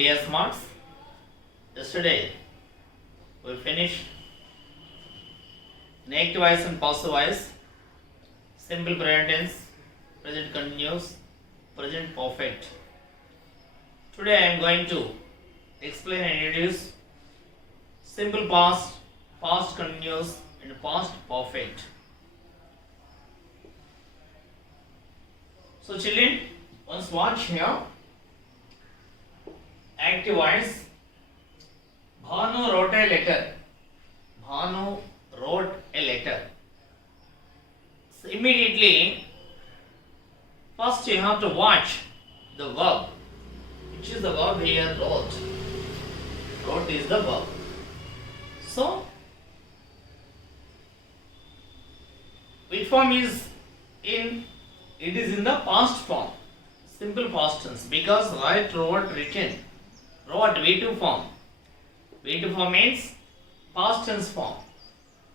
dear smarts. Yesterday we finished negative voice and passive voice, simple present tense, present continuous, present perfect. Today I am going to explain and introduce simple past, past continuous, and past perfect. So children, once watch here. Active voice. Bhanu wrote a letter. Bhanu wrote a letter. So immediately, first you have to watch the verb. Which is the verb here? Wrote. Wrote is the verb. So, which form is in? It is in the past form. Simple past tense. Because write, wrote, written. Wrote V2 form. V2 form means past tense form.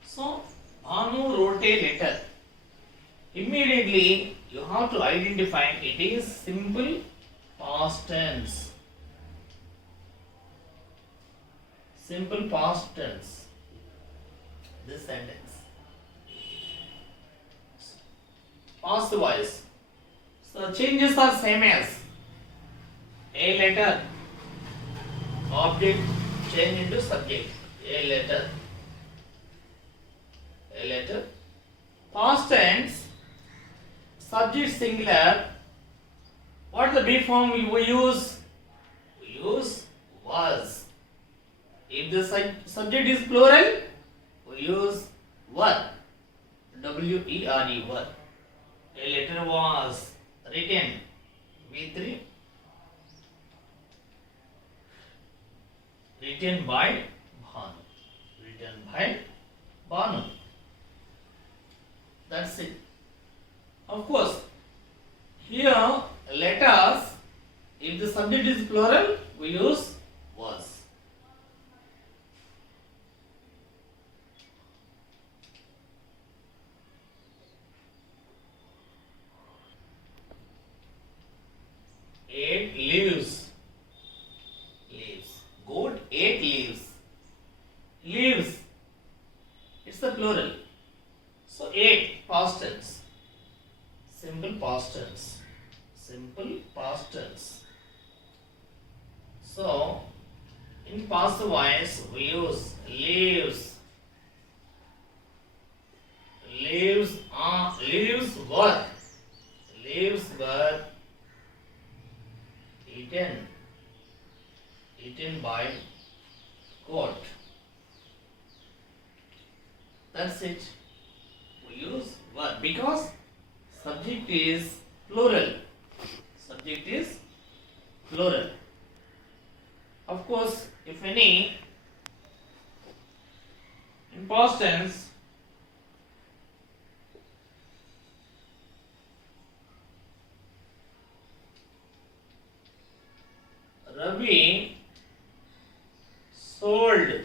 So, Bhanu wrote a letter. Immediately, you have to identify it is simple past tense. Simple past tense. This sentence. Past voice. So, changes are same as a letter. Object change into subject. A letter. A letter. Past tense. Subject singular. What is the B form we use? We use was. If the subject is plural, we use were. W-E-R-E, were. A letter was written. V3. Written by Bhanu. Written by Bhanu. That's it. Of course, here letters, if the subject is plural, we use was. Eight leaves. Leaves. Goat ate leaves. Leaves. It's the plural. So ate, past tense. Simple past tense. Simple past tense. So in passive voice we use leaves. Leaves are leaves were. Leaves were eaten. Eaten by goat. That's it. We use were because subject is plural. Subject is plural. Of course, if any in past tense, Ravi sold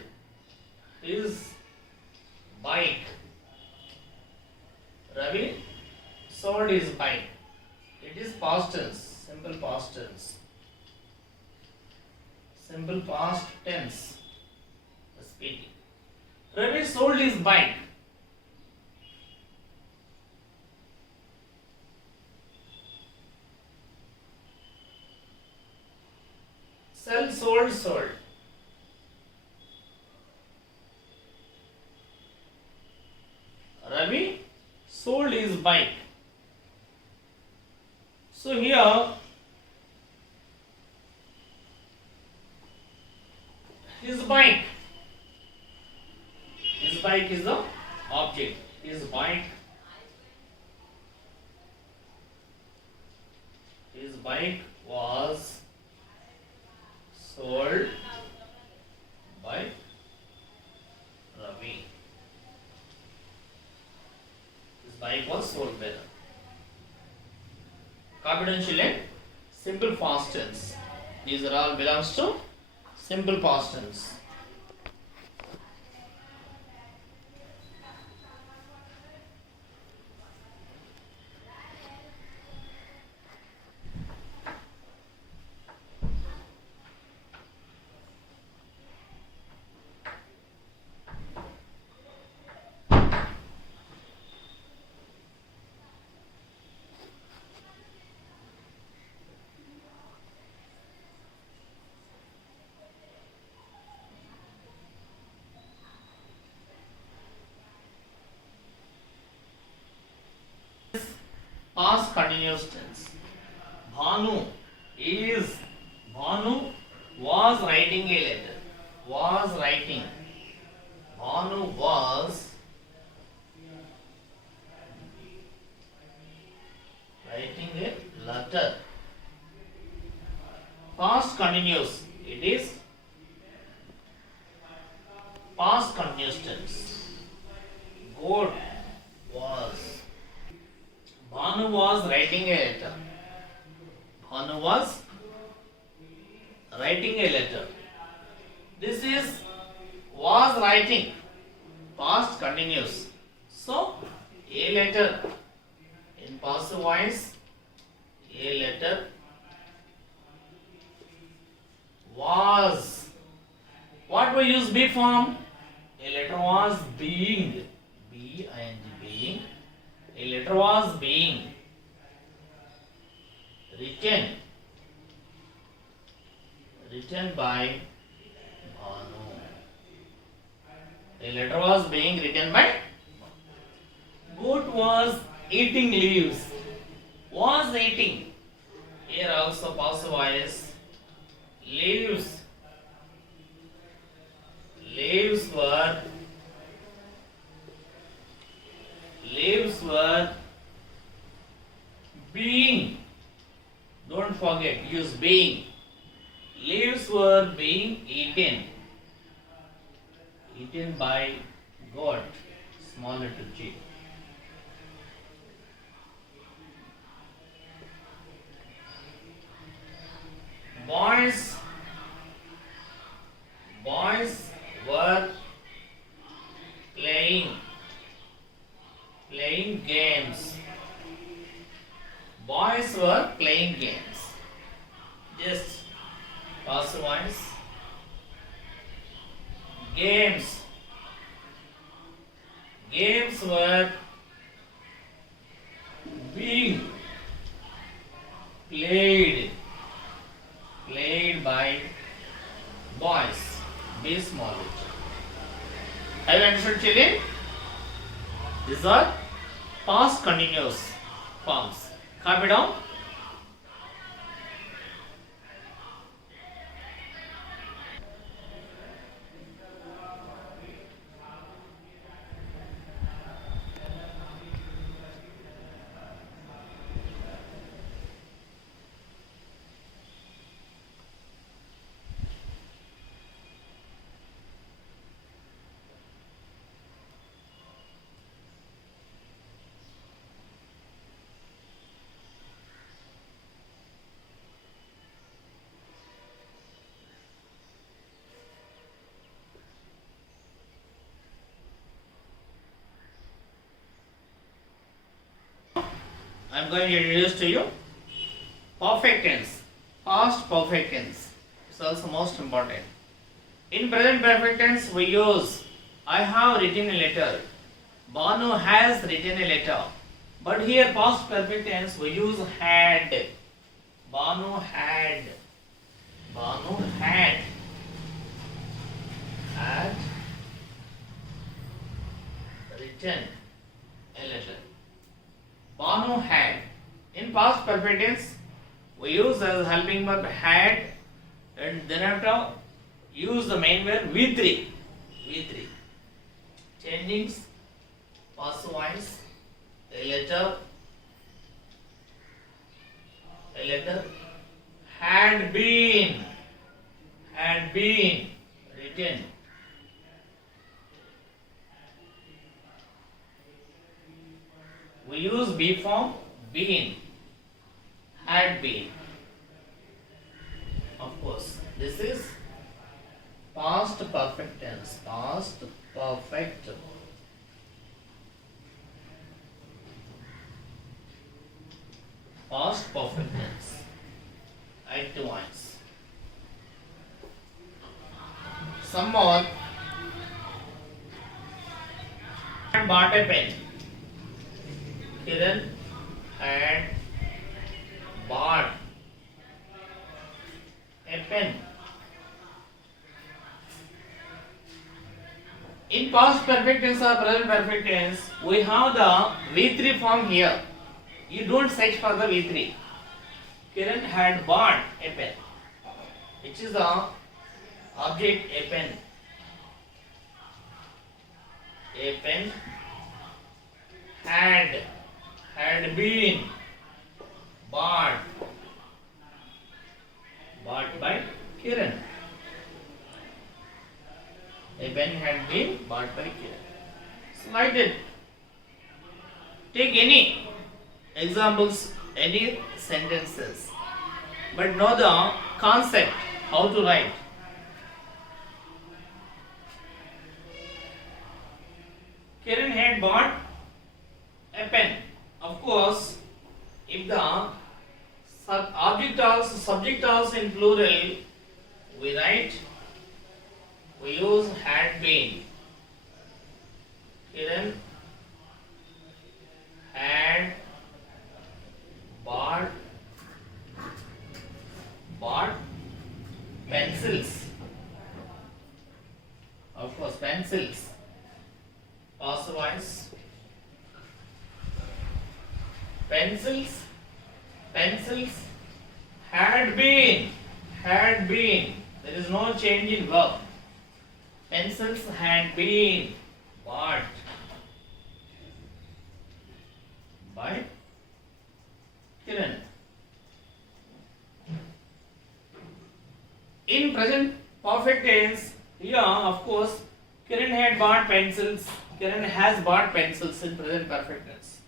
his bike. Ravi sold his bike. It is past tense, simple past tense. Simple past tense. Speaking. Ravi sold his bike. Sell, sold, sold. Ravi sold his bike. So here his bike is the object. His bike was sold by Ravi. His bike was sold by Ravi. Confidential and simple past tense. These are all belongs to simple past tense. past continuous tense. Bhanu is Bhanu was writing a letter. Was writing. Bhanu was writing a letter. Past continuous. It is past continuous tense. Goat was. Bhanu was writing a letter. Bhanu was writing a letter. This is was writing. Past continuous. So, a letter in passive voice. A letter was. What we use be form? A letter was being. B-I-N-G, being. A letter was being written. Written by Bhanu. A letter was being written by. Goat was eating leaves. Was eating. Here also passive voice. Leaves. Leaves were being. Don't forget, use being. Leaves were being eaten. Eaten by goat. Small letter G. Boys were playing games. Boys were playing games. Just passive voice. Games were being played by boys. Be small. Have you understood, children? These are past continuous forms. Copy down. I am going to introduce to you perfect tense, past perfect tense. It's also most important. In present perfect tense, we use I have written a letter. Bhanu has written a letter. But here, past perfect tense, we use had. Bhanu had. Bhanu had. Had written a letter. Bhanu had. In past perfect tense, we use as helping verb had, and then after use the main verb V3. V3. Changings, passive voice, a letter had been written. We use be form, been, had been. Of course, this is past perfect tense. Past perfect. Past perfect tense. Active voice. Someone bought a pen. Kiran had bought a pen. In past perfect tense or present perfect tense, we have the V3 form here. You don't search for the V3. Kiran had bought a pen. Which is the object a pen. A pen had been bought by Kiran. A pen had been bought by Kiran. So like that. Take any examples, any sentences, but know the concept, how to write. Kiran had bought a pen. Of course, if the subject also in plural, we use had been. Kiran had bought pencils. Of course, pencils. Past voice. Pencils had been. There is no change in verb. Pencils had been bought by Kiran. In present perfect tense, here of course Kiran had bought pencils. Kiran has bought pencils in present perfect tense.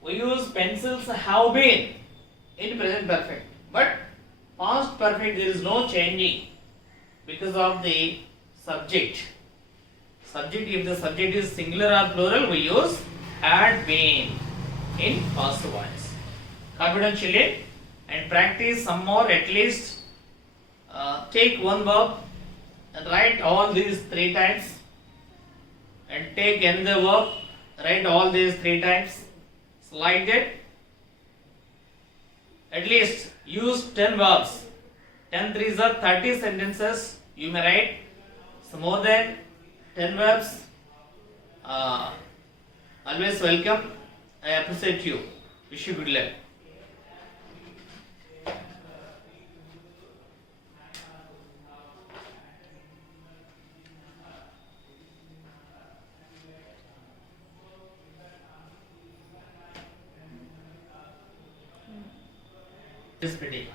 We use pencils have been in present perfect, but past perfect there is no changing because of the subject. If the subject is singular or plural, we use had been in past voice. Confidentially and practice some more at least. Take one verb and write all these 3 times, and take another verb, write all these 3 times. So like that, at least use 10 verbs. 10 threes are 30 sentences you may write. So more than 10 verbs. Always welcome. I appreciate you. Wish you good luck. Just pretty.